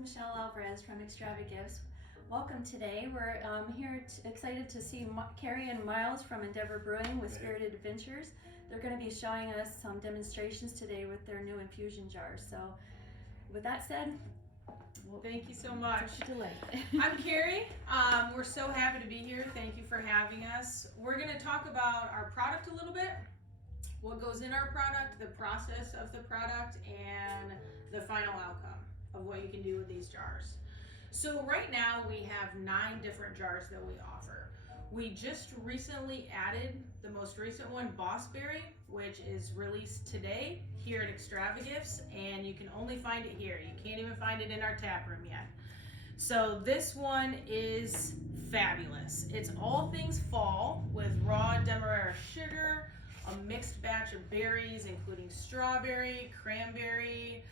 Michelle Alvarez from Extravagifts. Welcome today. We're here excited to see Carrie and Miles from Endeavor Brewing with Spirited Adventures. They're going to be showing us some demonstrations today with their new infusion jars. So with that said, well, thank you so much. Delay. I'm Carrie. We're so happy to be here. Thank you for having us. We're going to talk about our product a little bit, what goes in our product, the process of the product, and the final outcome of what you can do with these jars. So right now we have 9 different jars that we offer. We just recently added the most recent one, Bossberry, which is released today here at Extravagifts, and you can only find it here. You can't even find it in our tap room yet. So this one is fabulous. It's all things fall with raw demerara sugar, a mixed batch of berries including strawberry, cranberry,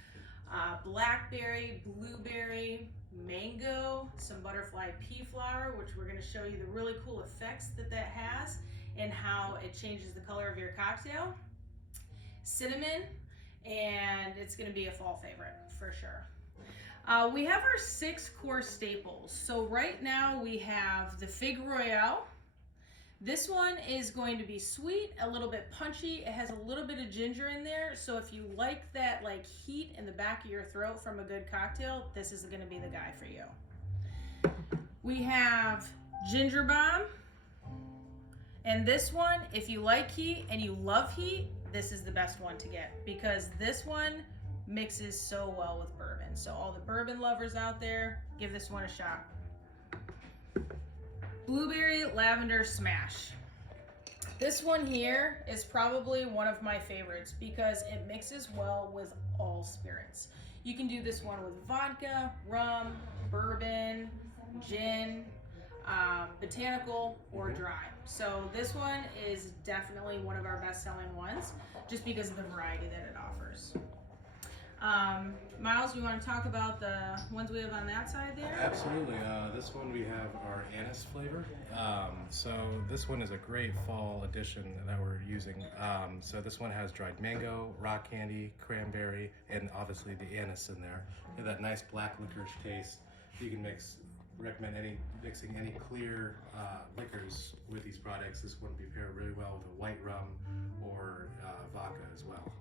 blackberry, blueberry, mango, some butterfly pea flower, which we're going to show you the really cool effects that has and how it changes the color of your cocktail, cinnamon, and it's going to be a fall favorite for sure. We have our 6 core staples. So right now we have the Fig Royale. This one is going to be sweet, a little bit punchy. It has a little bit of ginger in there. So if you like that heat in the back of your throat from a good cocktail, this is going to be the guy for you. We have Ginger Bomb. And this one, if you like heat and you love heat, this is the best one to get because this one mixes so well with bourbon. So all the bourbon lovers out there, give this one a shot. Blueberry Lavender Smash. This one here is probably one of my favorites because it mixes well with all spirits. You can do this one with vodka, rum, bourbon, gin, botanical, or dry. So this one is definitely one of our best-selling ones just because of the variety that it offers. Miles, you want to talk about the ones we have on that side there? Absolutely. This one we have our anise flavor. So this one is a great fall addition that we're using. So this one has dried mango, rock candy, cranberry, and obviously the anise in there. They have that nice black licorice taste. You can recommend mixing any clear liquors with these products. This one would pair really well with a white rum or vodka as well.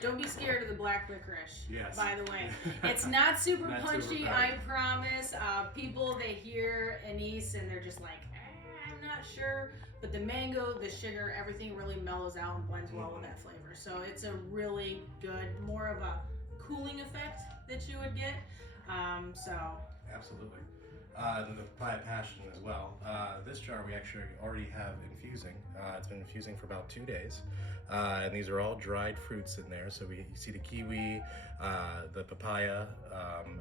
Don't be scared of the black licorice, yes. By the way. It's not super not punchy, super I promise. People, they hear anise and they're just like, I'm not sure. But the mango, the sugar, everything really mellows out and blends well with that flavor. So it's a really good, more of a cooling effect that you would get. Absolutely. And the Pie Passion as well. This jar we actually already have infusing. It's been infusing for about 2 days. And these are all dried fruits in there. So you see the kiwi, the papaya,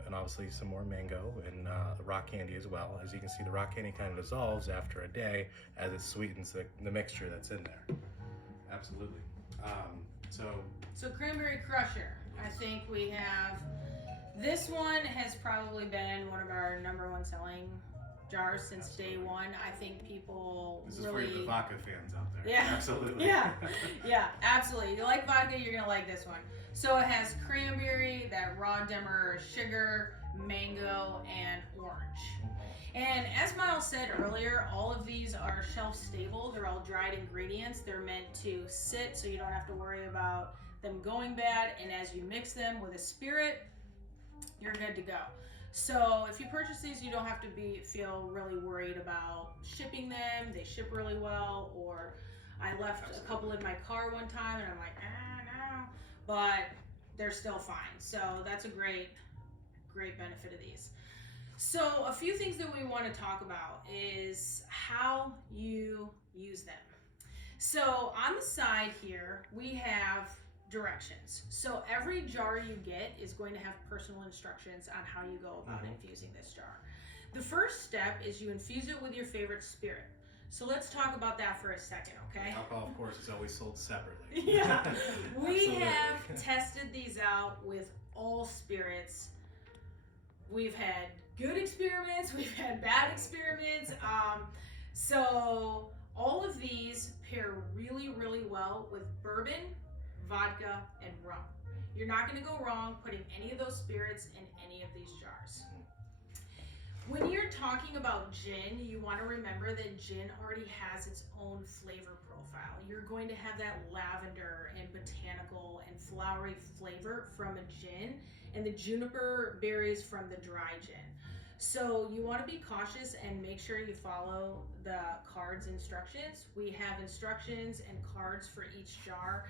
and obviously some more mango and rock candy as well. As you can see, the rock candy kind of dissolves after a day as it sweetens the mixture that's in there. Absolutely. So Cranberry Crusher, I think we have. This one has probably been one of our #1 selling jars since day one. I think people This is really... for the vodka fans out there. Yeah. Absolutely. Yeah, absolutely. If you like vodka, you're going to like this one. So it has cranberry, that raw demerara sugar, mango, and orange. And as Miles said earlier, all of these are shelf stable. They're all dried ingredients. They're meant to sit so you don't have to worry about them going bad. And as you mix them with a spirit, you're good to go. So if you purchase these, you don't have to feel really worried about shipping them. They ship really well. Or I left a couple in my car one time and I'm like, no, but they're still fine. So that's a great benefit of these. So a few things that we want to talk about is how you use them. So on the side here, we have directions. So every jar you get is going to have personal instructions on how you go about infusing this jar. The first step is you infuse it with your favorite spirit. So let's talk about that for a second, okay? Alcohol, of course, is always sold separately. Yeah. We have tested these out with all spirits. We've had good experiments, we've had bad experiments. So all of these pair really, really well with bourbon, vodka, and rum. You're not going to go wrong putting any of those spirits in any of these jars. When you're talking about gin, you want to remember that gin already has its own flavor profile. You're going to have that lavender and botanical and flowery flavor from a gin, and the juniper berries from the dry gin. So you want to be cautious and make sure you follow the card's instructions. We have instructions and cards for each jar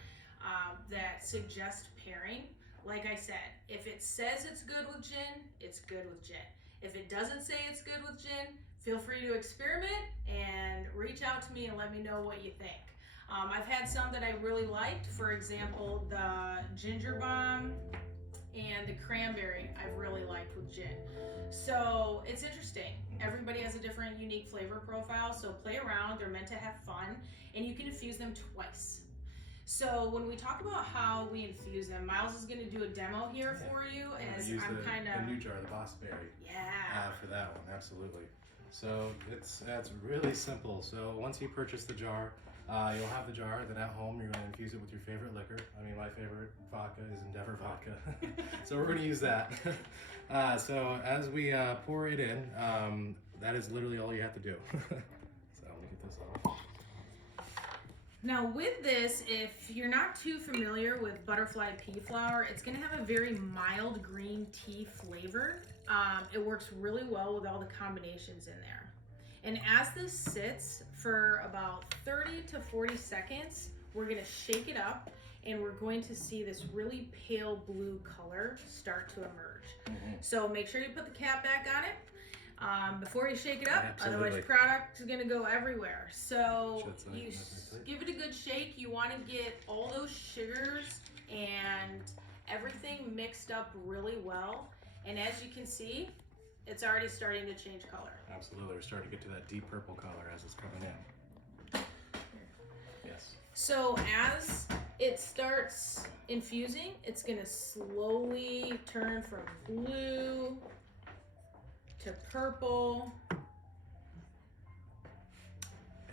that suggest pairing. Like I said, if it says it's good with gin, it's good with gin. If it doesn't say it's good with gin, feel free to experiment and reach out to me and let me know what you think. I've had some that I really liked. For example, the ginger bomb and the cranberry I've really liked with gin. So it's interesting. Everybody has a different unique flavor profile, so play around. They're meant to have fun, and you can infuse them twice. So when we talk about how we infuse them, Miles is going to do a demo here for you as I'm kind of... the new jar, the Boss Berry. Yeah. For that one, absolutely. So it's really simple. So once you purchase the jar, you'll have the jar, then at home you're going to infuse it with your favorite liquor. I mean, my favorite vodka is Endeavor vodka. So we're going to use that. So as we pour it in, that is literally all you have to do. So let me get this off. Now with this, if you're not too familiar with butterfly pea flower, it's going to have a very mild green tea flavor. It works really well with all the combinations in there. And as this sits for about 30 to 40 seconds, we're going to shake it up and we're going to see this really pale blue color start to emerge. So make sure you put the cap back on it before you shake it up. Absolutely. Otherwise product is going to go everywhere. So you Definitely. give it a good shake. You want to get all those sugars and everything mixed up really well. And as you can see, it's already starting to change color. Absolutely, we're starting to get to that deep purple color as it's coming in. Yes. So as it starts infusing, it's gonna slowly turn from blue to purple.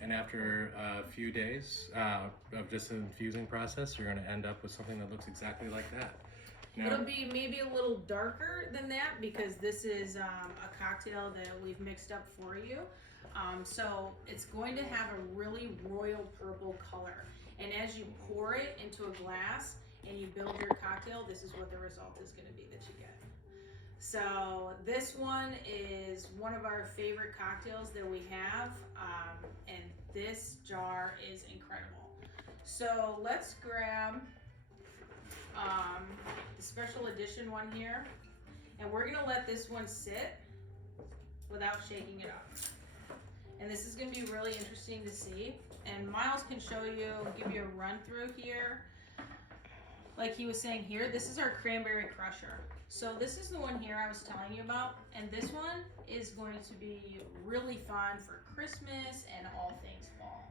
And after a few days of just an infusing process, you're going to end up with something that looks exactly like that. Now, It'll be maybe a little darker than that because this is a cocktail that we've mixed up for you. So it's going to have a really royal purple color. And as you pour it into a glass and you build your cocktail, this is what the result is going to be that you get. So this one is one of our favorite cocktails that we have, and this jar is incredible. So let's grab the special edition one here, and we're gonna let this one sit without shaking it up. And this is gonna be really interesting to see. And Miles can show you, give you a run through here. Like he was saying here, this is our cranberry crusher. So this is the one here I was telling you about, and this one is going to be really fun for Christmas and all things fall.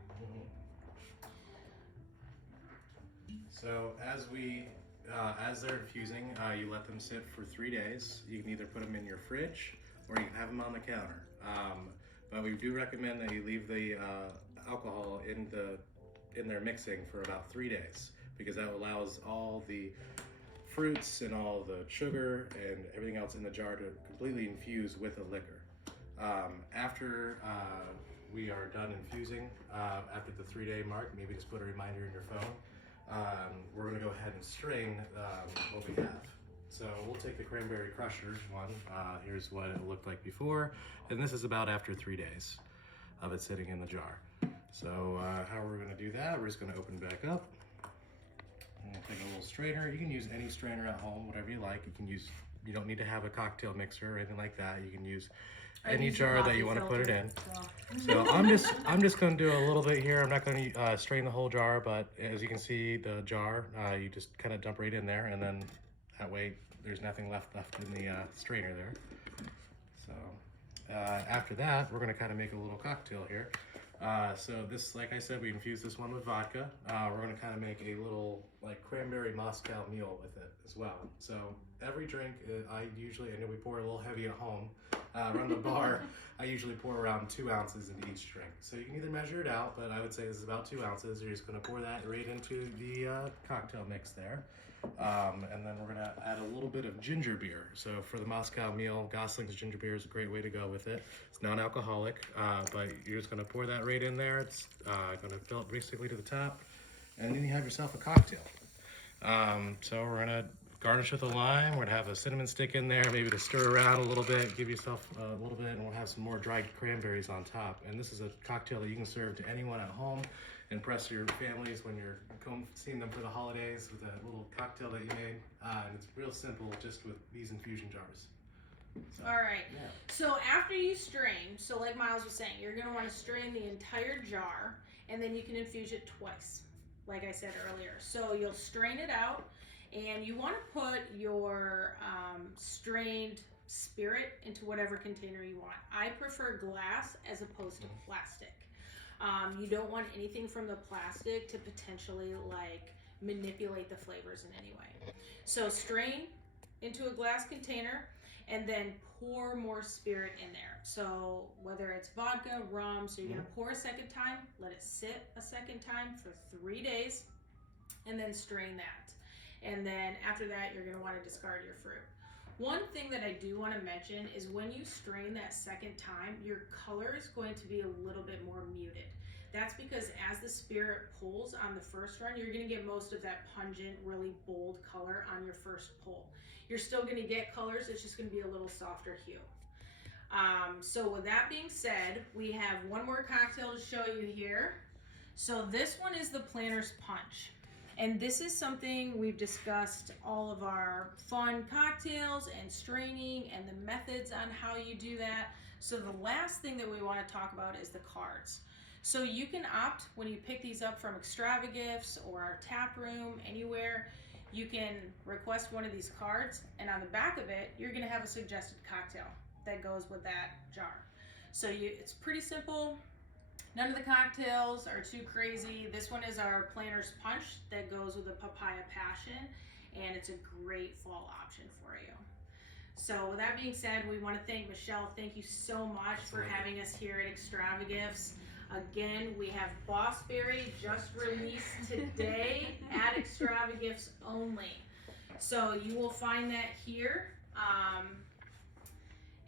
So as they're infusing, you let them sit for 3 days. You can either put them in your fridge or you can have them on the counter. But we do recommend that you leave the alcohol in their mixing for about 3 days, because that allows all the fruits and all the sugar and everything else in the jar to completely infuse with the liquor. After we are done infusing, after the 3-day mark, maybe just put a reminder in your phone. We're going to go ahead and strain what we have. So we'll take the cranberry crusher one. Here's what it looked like before, and this is about after 3 days of it sitting in the jar. So how we're going to do that, we're just going to open it back up. And we'll take a little strainer. You can use any strainer at home, whatever you like. You don't need to have a cocktail mixer or anything like that. You can use any jar that you want to put it in. So I'm just going to do a little bit here. I'm not going to strain the whole jar, but as you can see, the jar, you just kind of dump right in there, and then that way there's nothing left in the strainer there. So after that, we're going to kind of make a little cocktail here. So this, like I said, we infused this one with vodka. We're going to kind of make a little like cranberry Moscow mule with it as well. So every drink, I know we pour a little heavy at home. Around the bar, I usually pour around 2 ounces into each drink. So you can either measure it out, but I would say this is about 2 ounces. You're just going to pour that right into the cocktail mix there. And then we're gonna add a little bit of ginger beer. So for the Moscow meal, Gosling's ginger beer is a great way to go with it. It's non-alcoholic, but you're just gonna pour that right in there. It's gonna fill it basically to the top, and then you have yourself a cocktail. So we're gonna garnish with a lime. We're gonna have a cinnamon stick in there, maybe to stir around a little bit, give yourself a little bit, and we'll have some more dried cranberries on top. And this is a cocktail that you can serve to anyone at home. Impress your families when you're seeing them for the holidays with that little cocktail that you made. And it's real simple, just with these infusion jars. So, All right. yeah. So after you strain, so like Miles was saying, you're gonna want to strain the entire jar, and then you can infuse it twice, like I said earlier. So you'll strain it out, and you want to put your strained spirit into whatever container you want. I prefer glass as opposed to plastic. You don't want anything from the plastic to potentially like manipulate the flavors in any way. So strain into a glass container and then pour more spirit in there. So whether it's vodka, rum, so you're gonna pour a second time, let it sit a second time for 3 days, and then strain that. And then after that, you're gonna wanna discard your fruit. One thing that I do wanna mention is when you strain that second time, your color is going to be a little bit more muted. That's because as the spirit pulls on the first run, you're gonna get most of that pungent, really bold color on your first pull. You're still gonna get colors, it's just gonna be a little softer hue. So with that being said, we have one more cocktail to show you here. So this one is the Planner's Punch. And this is something we've discussed all of our fun cocktails and straining and the methods on how you do that. So the last thing that we want to talk about is the cards. So you can opt when you pick these up from Extravagifts or our tap room, anywhere, you can request one of these cards, and on the back of it, you're gonna have a suggested cocktail that goes with that jar. So it's pretty simple. None of the cocktails are too crazy. This one is our Planner's Punch that goes with the Papaya Passion, and it's a great fall option for you. So with that being said, we want to thank Michelle. Thank you so much for having us here at Extravagifts. Again, we have Bossberry just released today at Extravagifts only. So you will find that here.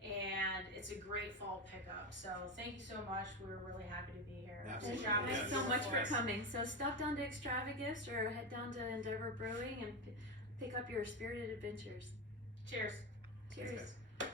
And it's a great fall pickup. So thank you so much. We're really happy to be here. Absolutely. Thanks so much for coming. So stop down to Extravagifts or head down to Endeavor Brewing and pick up your spirited adventures. Cheers. Cheers. Thanks, guys.